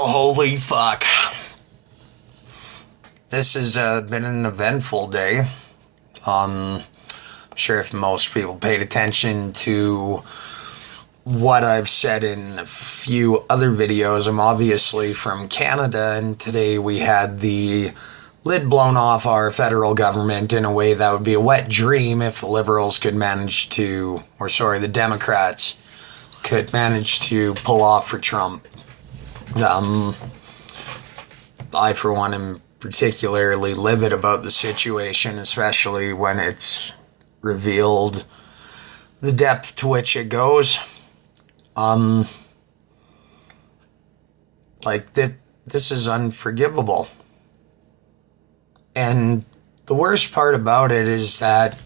Holy fuck. This has been an eventful day. I'm sure if most people paid attention to what I've said in a few other videos, I'm obviously from Canada, and today we had the lid blown off our federal government in a way that would be a wet dream if the Liberals could manage to, or sorry, the Democrats could manage to pull off for Trump. I, for one, am particularly livid about the situation, especially when it's revealed the depth to which it goes. This is unforgivable. And the worst part about it is that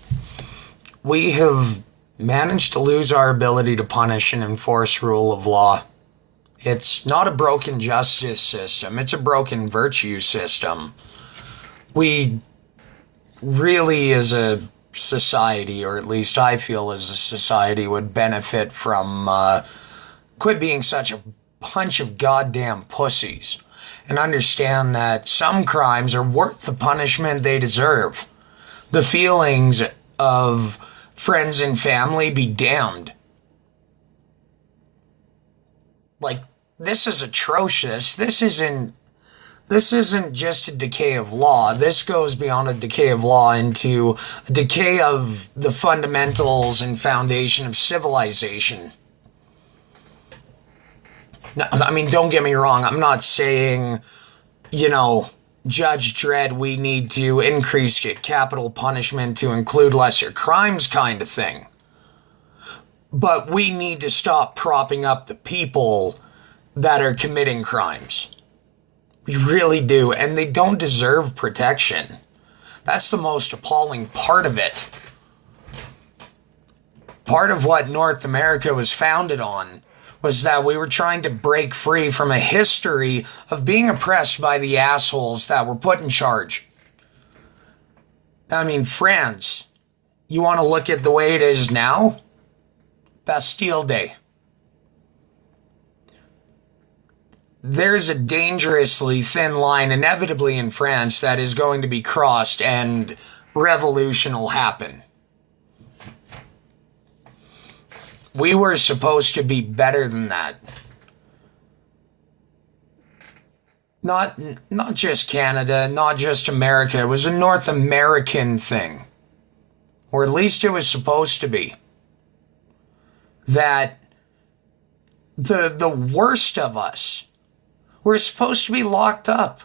we have managed to lose our ability to punish and enforce rule of law. It's not a broken justice system, it's a broken virtue system. We really, as a society, or at least I feel as a society, would benefit from quit being such a bunch of goddamn pussies and understand that some crimes are worth the punishment they deserve. The feelings of friends and family be damned. This is atrocious. This isn't just a decay of law. This goes beyond a decay of law into a decay of the fundamentals and foundation of civilization. Now, I mean, don't get me wrong. I'm not saying, Judge Dredd, we need to increase capital punishment to include lesser crimes kind of thing. But we need to stop propping up the people that are committing crimes. We really do, and they don't deserve protection. That's the most appalling part of it. Part of what North America was founded on was that we were trying to break free from a history of being oppressed by the assholes that were put in charge. I mean, France, you want to look at the way it is now? Bastille Day. There's a dangerously thin line inevitably in France that is going to be crossed and revolution will happen. We were supposed to be better than that. Not just Canada, not just America. It was a North American thing. Or at least it was supposed to be. That the worst of us, we're supposed to be locked up.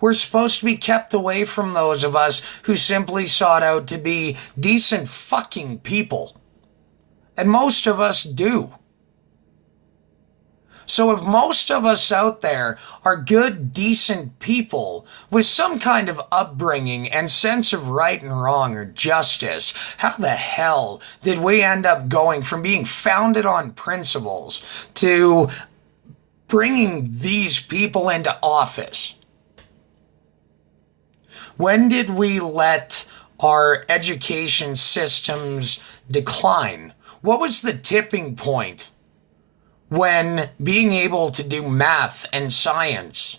We're supposed to be kept away from those of us who simply sought out to be decent fucking people. And most of us do. So if most of us out there are good, decent people with some kind of upbringing and sense of right and wrong or justice, how the hell did we end up going from being founded on principles to bringing these people into office? When did we let our education systems decline? What was the tipping point when being able to do math and science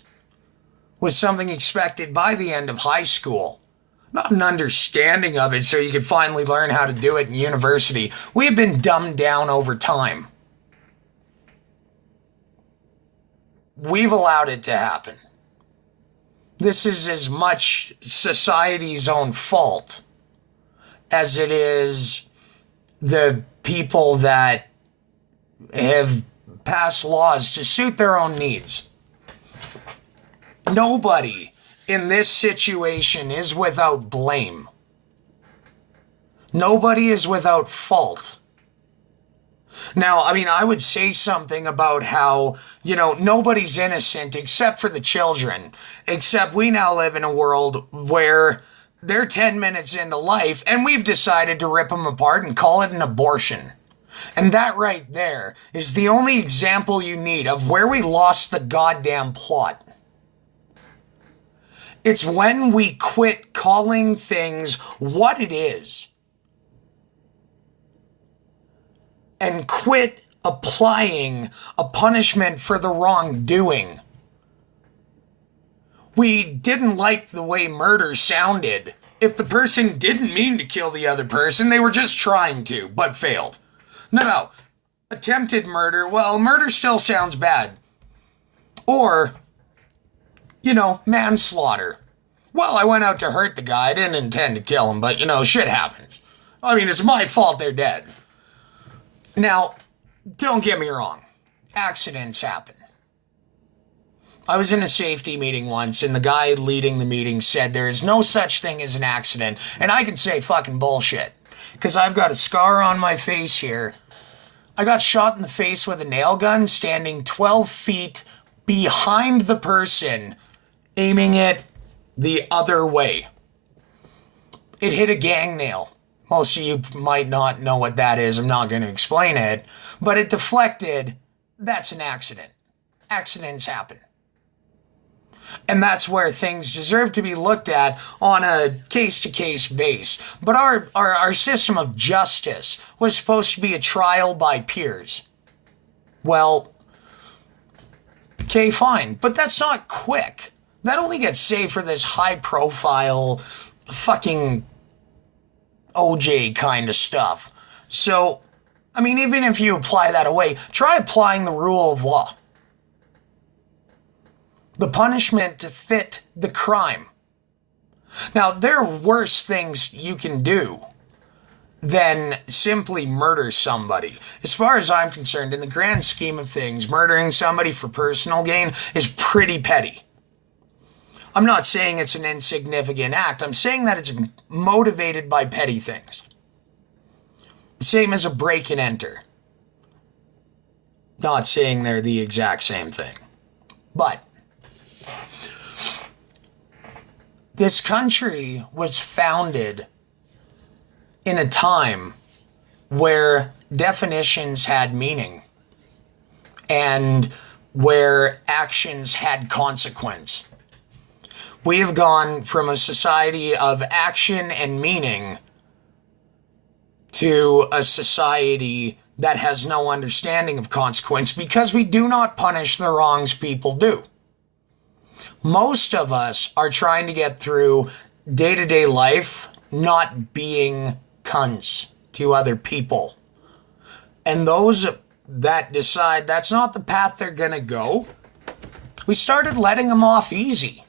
was something expected by the end of high school? Not an understanding of it so you could finally learn how to do it in university. We have been dumbed down over time. We've allowed it to happen. This is as much society's own fault as it is the people that have passed laws to suit their own needs. Nobody in this situation is without blame. Nobody is without fault. Now, I mean, I would say something about how, nobody's innocent except for the children. Except we now live in a world where they're 10 minutes into life and we've decided to rip them apart and call it an abortion. And that right there is the only example you need of where we lost the goddamn plot. It's when we quit calling things what it is and quit applying a punishment for the wrongdoing. We didn't like the way murder sounded. If the person didn't mean to kill the other person, they were just trying to, but failed. No. Attempted murder, well, murder still sounds bad. Or, manslaughter. Well, I went out to hurt the guy. I didn't intend to kill him, but, shit happens. I mean, it's my fault they're dead. Now, don't get me wrong. Accidents happen. I was in a safety meeting once, and the guy leading the meeting said there is no such thing as an accident, and I can say fucking bullshit. Because I've got a scar on my face here. I got shot in the face with a nail gun standing 12 feet behind the person, aiming it the other way. It hit a gang nail. Most of you might not know what that is. I'm not going to explain it. But it deflected. That's an accident. Accidents happen. And that's where things deserve to be looked at on a case-to-case base. But our system of justice was supposed to be a trial by peers. Well, okay, fine. But that's not quick. That only gets saved for this high-profile fucking OJ kind of stuff. So, I mean, even if you apply that away, try applying the rule of law. The punishment to fit the crime. Now, there are worse things you can do than simply murder somebody. As far as I'm concerned, in the grand scheme of things, murdering somebody for personal gain is pretty petty. I'm not saying it's an insignificant act. I'm saying that it's motivated by petty things. Same as a break and enter. Not saying they're the exact same thing. But this country was founded in a time where definitions had meaning and where actions had consequence. We have gone from a society of action and meaning to a society that has no understanding of consequence because we do not punish the wrongs people do. Most of us are trying to get through day-to-day life not being cunts to other people. And those that decide that's not the path they're going to go, we started letting them off easy.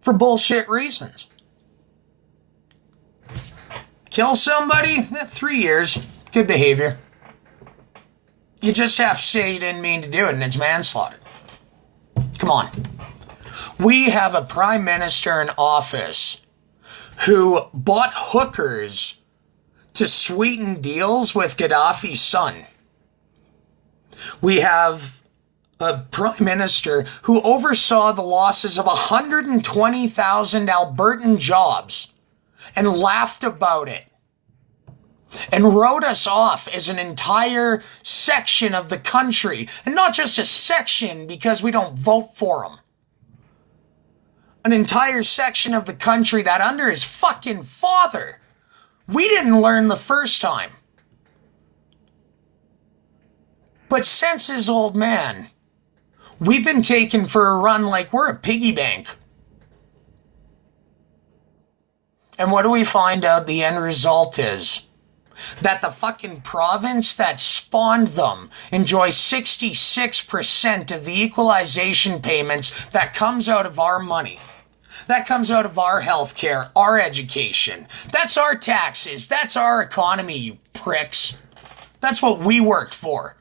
For bullshit reasons. Kill somebody? 3 years. Good behavior. You just have to say you didn't mean to do it and it's manslaughter. Come on. We have a prime minister in office who bought hookers to sweeten deals with Gaddafi's son. We have a prime minister who oversaw the losses of 120,000 Albertan jobs and laughed about it and wrote us off as an entire section of the country, and not just a section because we don't vote for them. An entire section of the country that under his fucking father, we didn't learn the first time. But since his old man, we've been taken for a run like we're a piggy bank. And what do we find out the end result is? That the fucking province that spawned them enjoys 66% of the equalization payments that comes out of our money. That comes out of our healthcare, our education. That's our taxes. That's our economy, you pricks. That's what we worked for.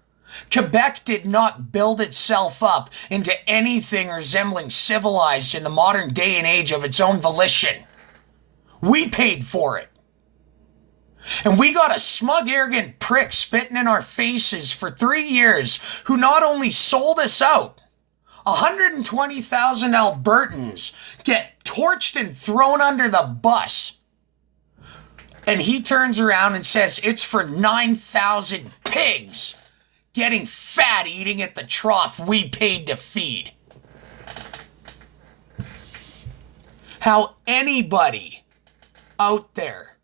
Quebec did not build itself up into anything resembling civilized in the modern day and age of its own volition. We paid for it. And we got a smug, arrogant prick spitting in our faces for 3 years who not only sold us out, 120,000 Albertans get torched and thrown under the bus. And he turns around and says it's for 9,000 pigs getting fat eating at the trough we paid to feed. How anybody out there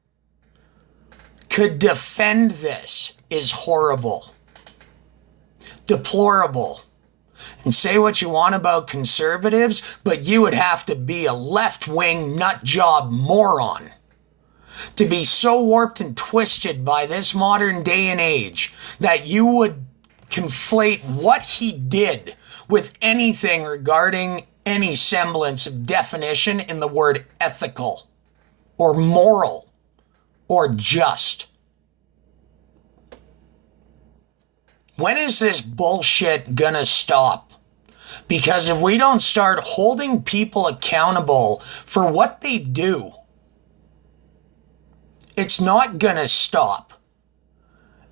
could defend this is horrible, deplorable. And say what you want about conservatives, but you would have to be a left-wing nutjob moron to be so warped and twisted by this modern day and age that you would conflate what he did with anything regarding any semblance of definition in the word ethical or moral or just. When is this bullshit gonna stop? Because if we don't start holding people accountable for what they do, it's not gonna stop.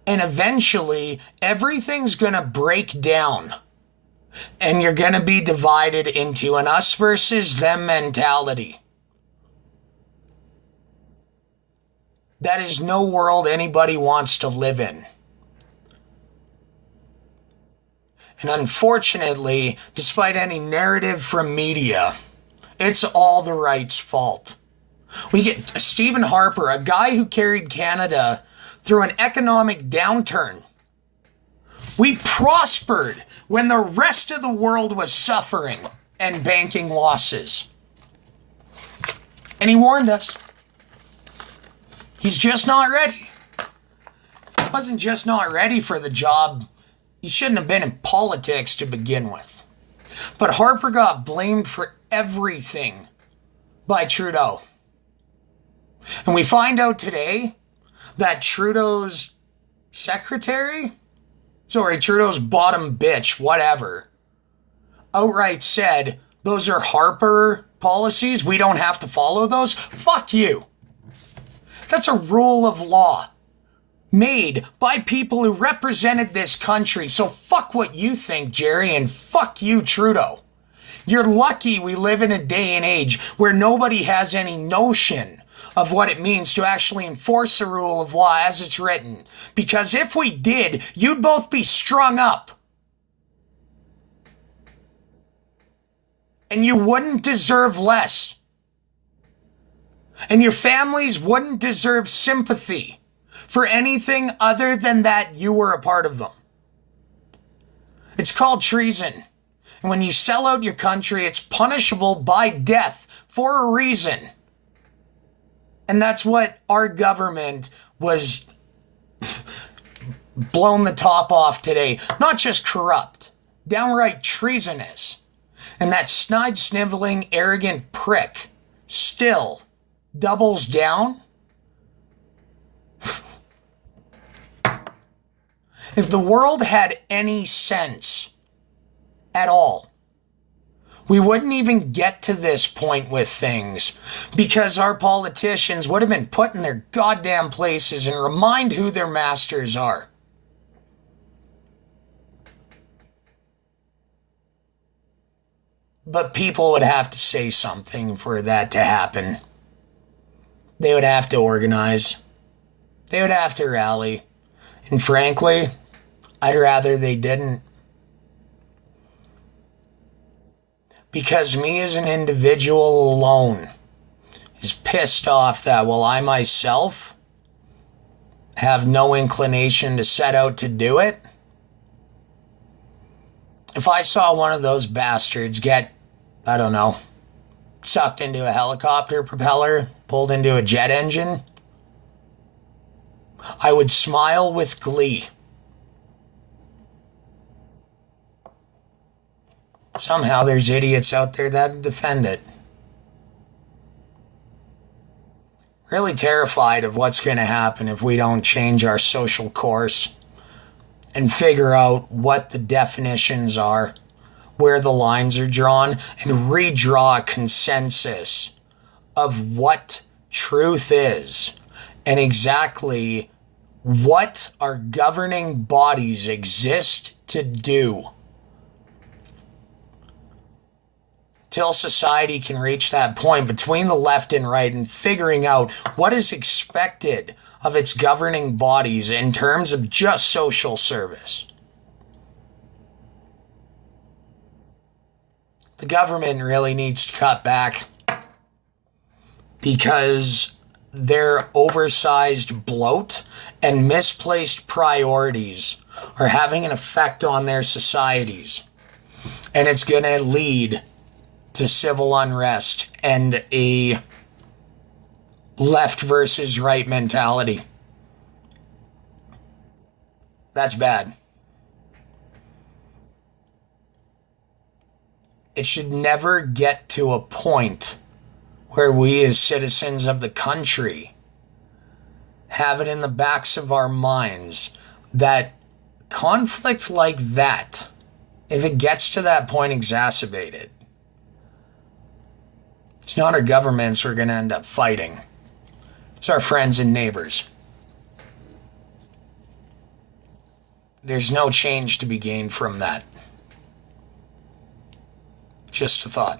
And eventually, everything's gonna break down. And you're gonna be divided into an us versus them mentality. That is no world anybody wants to live in. And unfortunately, despite any narrative from media, it's all the right's fault. We get Stephen Harper, a guy who carried Canada through an economic downturn. We prospered when the rest of the world was suffering and banking losses. And he warned us. He's just not ready. He wasn't just not ready for the job. He shouldn't have been in politics to begin with. But Harper got blamed for everything by Trudeau. And we find out today that Trudeau's Trudeau's bottom bitch, whatever, outright said, those are Harper policies, we don't have to follow those. Fuck you. That's a rule of law made by people who represented this country. So fuck what you think, Jerry, and fuck you, Trudeau. You're lucky we live in a day and age where nobody has any notion of what it means to actually enforce the rule of law as it's written. Because if we did, you'd both be strung up. And you wouldn't deserve less. And your families wouldn't deserve sympathy for anything other than that you were a part of them. It's called treason. And when you sell out your country, it's punishable by death for a reason. And that's what our government was blown the top off today. Not just corrupt, downright treasonous. And that snide, sniveling, arrogant prick still doubles down. If the world had any sense at all, we wouldn't even get to this point with things, because our politicians would have been put in their goddamn places and remind who their masters are. But people would have to say something for that to happen. They would have to organize. They would have to rally. And frankly, I'd rather they didn't. Because me as an individual alone is pissed off that while I myself have no inclination to set out to do it, if I saw one of those bastards get, I don't know, sucked into a helicopter propeller, pulled into a jet engine, I would smile with glee. Somehow there's idiots out there that defend it. Really terrified of what's going to happen if we don't change our social course and figure out what the definitions are, where the lines are drawn, and redraw a consensus of what truth is and exactly what our governing bodies exist to do. Till society can reach that point between the left and right and figuring out what is expected of its governing bodies in terms of just social service. The government really needs to cut back, because their oversized bloat and misplaced priorities are having an effect on their societies. And it's going to lead to civil unrest and a left versus right mentality. That's bad. It should never get to a point where we as citizens of the country have it in the backs of our minds that conflict like that, if it gets to that point exacerbated, it's not our governments we're going to end up fighting. It's our friends and neighbors. There's no change to be gained from that. Just a thought.